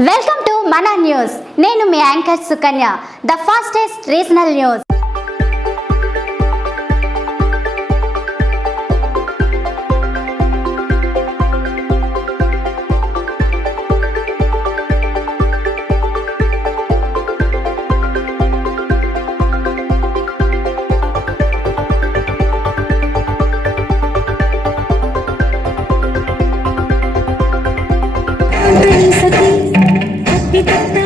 Welcome to మన news నేను మీ anchor Sukanya the fastest regional news Thank you. Thank you.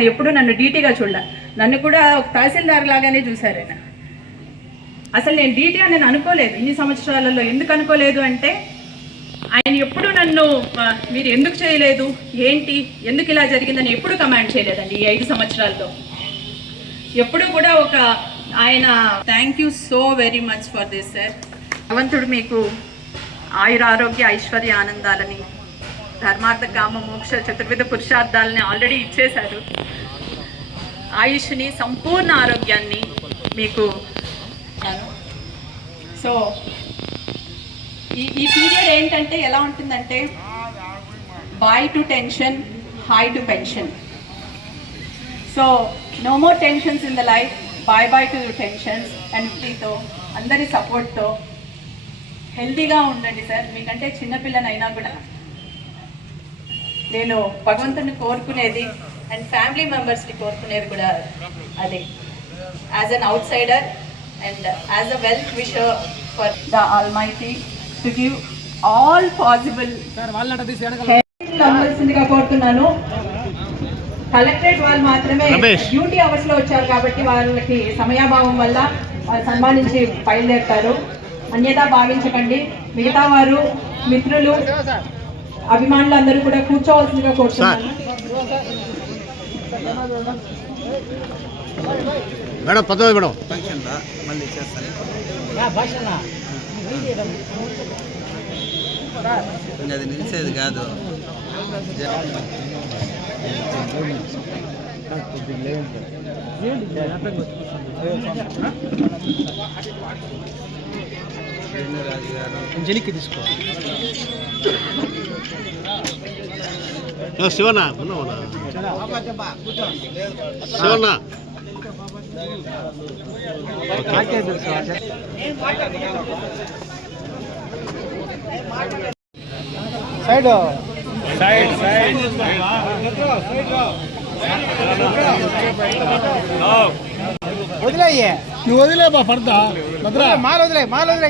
ఆయన ఎప్పుడు నన్ను డీటీగా చూడ నన్ను కూడా ఒక తహసీల్దార్ లాగానే చూశారు ఆయన. అసలు నేను డీటీ అని నేను అనుకోలేదు. ఇన్ని సంవత్సరాలలో ఎందుకు అనుకోలేదు అంటే ఆయన ఎప్పుడు నన్ను మీరు ఎందుకు చేయలేదు? ఏంటి? ఎందుకు ఇలా జరిగిందని ఎప్పుడు కమాండ్ చేయలేదండి ఈ ఐదు సంవత్సరాల్లో. ఎప్పుడు కూడా ఒక ఆయన thank you so very much for this sir భగవంతుడు మీకు ఆయుర ఆరోగ్య ఐశ్వర్య ఆనందాలని ధర్మార్థ కామ మోక్ష చతుర్విధ పురుషార్థాలని ఆల్రెడీ ఇచ్చేశారు. ఆయుష్ని సంపూర్ణ ఆరోగ్యాన్ని మీకు సో ఈ ఈ పీరియడ్ ఏంటంటే ఎలా ఉంటుందంటే bye to tension hi to pension so no more tensions in the life bye bye to tensions and ఫ్రీతో అందరి సపోర్ట్తో హెల్తీగా ఉండండి సార్ మీకంటే చిన్నపిల్లనైనా కూడా. నేను భగవంతుని కోరుకునేది అండ్ ఫ్యామిలీ మెంబర్స్ని కోరుకునేది కూడా అదే. As an outsider and as a wealth wisher for the almighty to give all possible అవ్వాల్సిందిగా కోరుతున్నాను. కలెక్టరేట్ వాళ్ళు మాత్రమే డ్యూటీ అవర్స్లో వచ్చారు కాబట్టి వాళ్ళకి సమయాభావం వల్ల వాళ్ళు సన్మానించి బయలుదేరుతారు. అన్యదా భావించకండి. మిగతా వారు మిత్రులు అభిమానులు అందరూ కూడా కూర్చోవలసిందిగా కోరుతున్నాను. మేడం పదవి మేడం. మళ్ళీ చేస్తాను అది నిలిచేది కాదు. రాజు గారు జలికి తీసుకో. శివన్న ఉన్నావునా? శివన్న సైడ్. వదిలేయ్యే. నువ్వు వదిలే బా పడతా. భద్ర. మాల వదిలే మాల వదిలే.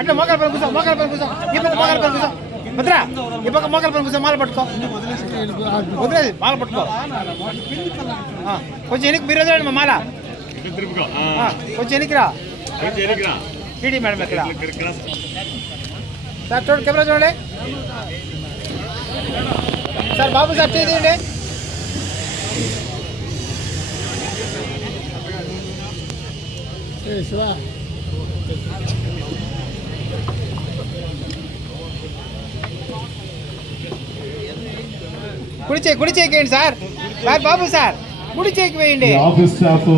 అంటే మోకాల పైన కూర్చో మోకాల పైన కూర్చో. ఈ పెద్ద మోకాల పైన కూర్చో. భద్ర ఈ పక్క మోకల పని కొంచెం మాల పట్టుకో. వదిలేదు మాల పట్టుకో. కొంచెం ఎనికి మీరు వదిలేండి మాల. కొంచెం ఎనికిరా టీడీ మేడం ఇక్కడ సార్ చూడండి కెమెరా చూడండి. సార్ బాబు సార్ చేయండి కుడి చేయి కుడి సార్ సార్ బాబు సార్ కుడి చేయికి వేయండి ఆఫీస్ స్టాఫ్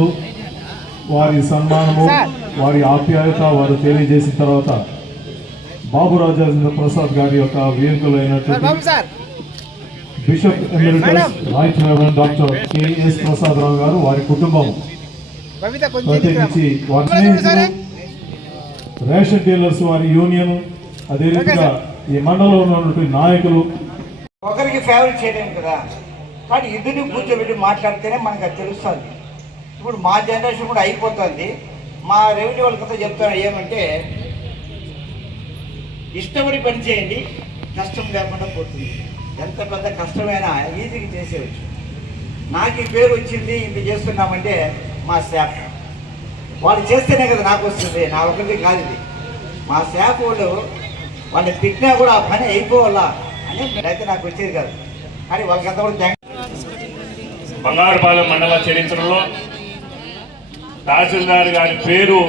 వారి సన్మానము. వారి ఆప్యాయత వారు తెలియజేసిన తర్వాత బాబు రాజేంద్ర ప్రసాద్ గారి యొక్క వేదికలైనటువంటి bishop emeritus. Right reverend doctor KS Prasad Rao గారు వారి కుటుంబం. ప్రత్యేకించి రేషన్ డీలర్స్ వారి యూనియన్ అదే ఓకే రీతిగా సార్. ఈ మండలంలో ఉన్నటువంటి నాయకులు ఒకరికి ఫేవర్ చేయలేము కదా. కానీ ఇద్దరిని కూర్చోబెట్టి మాట్లాడితేనే మనకు అది తెలుస్తుంది. ఇప్పుడు మా జనరేషన్ కూడా అయిపోతుంది. మా రెవెన్యూ వాళ్ళకంతా చెప్తాను ఏమంటే ఇష్టపడి పని చేయండి కష్టం లేకుండా పోతుంది. ఎంత పెద్ద కష్టమైనా ఈజీగా చేసేయచ్చు. నాకు ఈ పేరు వచ్చింది ఇంత చేస్తున్నామంటే మా శాఖ వాళ్ళు చేస్తేనే కదా నాకు వస్తుంది. నా ఒకరిది కాదు ఇది. మా శాఖ వాళ్ళు వాళ్ళని తిట్టినా కూడా ఆ పని అయిపోవాలా? అయితే నాకు వచ్చేది కాదు. కానీ వాళ్ళకంతా కూడా బంగారుపాలెం మండల చరిత్రలో తహసీల్దార్ గారి పేరు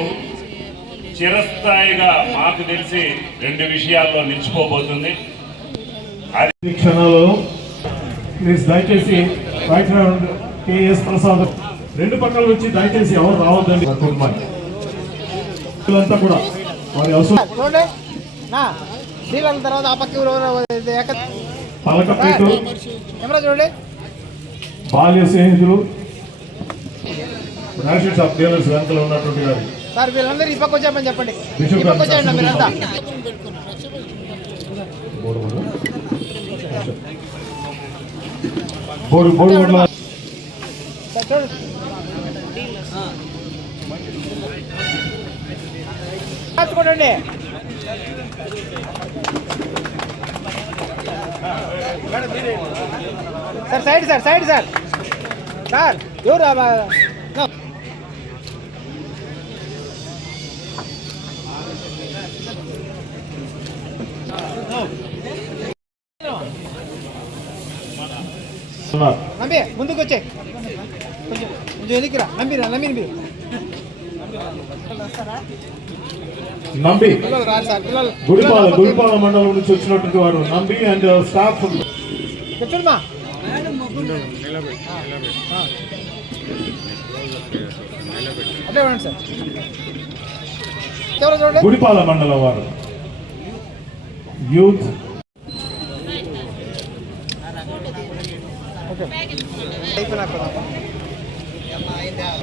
చిరస్థాయిగా మాకు తెలిసి రెండు విషయాల్లో నిలిచిపోబోతుంది. క్షణాలలో ప్లీజ్ దయచేసి రైట్ కెఎస్ ప్రసాద్. రెండు పక్కల నుంచి దయచేసి ఎవరు రావద్దండి? కుటుంబాన్ని కూడా వారి అవసరం. చూడండి నా శ్రీలంక తర్వాత ఆ పక్క కెమెరా చూడండి. బాల్య స్నేహితులు డీలర్స్ వెనకలో ఉన్నటువంటి గారి సార్ వీళ్ళందరూ ఈ పక్క వచ్చామని చెప్పండి. ఈ పక్క వచ్చేయండి మీరంతా. సార్ చూడండి. చూడండి sir side sir side sir. Sir ఎవరు నంబి ముందుకు వచ్చే కొంచెం కొంచెం వెనక్కిరా నంబిరా నంబిని మీరు నంబి. గుడిపాల గుడిపాల మండలం నుంచి వచ్చినటువంటి వారు నంబి అండ్ స్టాఫ్ ఎవరో చూడండి? గుడిపాల మండలం వారు. యూత్.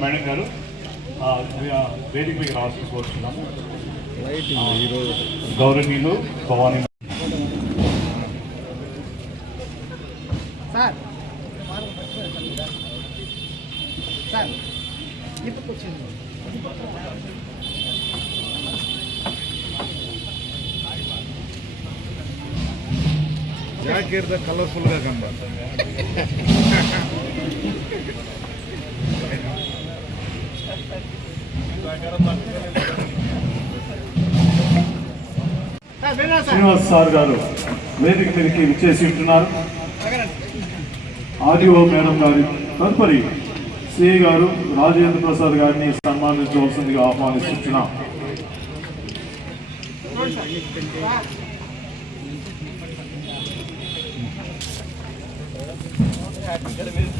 మేడం గారు వేదిక మీద రావాల్సి కోరుతున్నాము గౌరవనీయులు భవానీ సార్ సార్. ఇప్పుడు వచ్చింది కలర్ఫుల్గా కనబడుతుంది సార్ శ్రీనివాస్ సార్ గారు వేదిక మీదకి విచ్చేసి ఉంటున్నారు. ఆర్డీఓ మేడం గారి తదుపరి సిఐ గారు రాజేంద్ర ప్రసాద్ గారిని సన్మానించవలసిందిగా ఆహ్వానిస్తున్నాం. సార్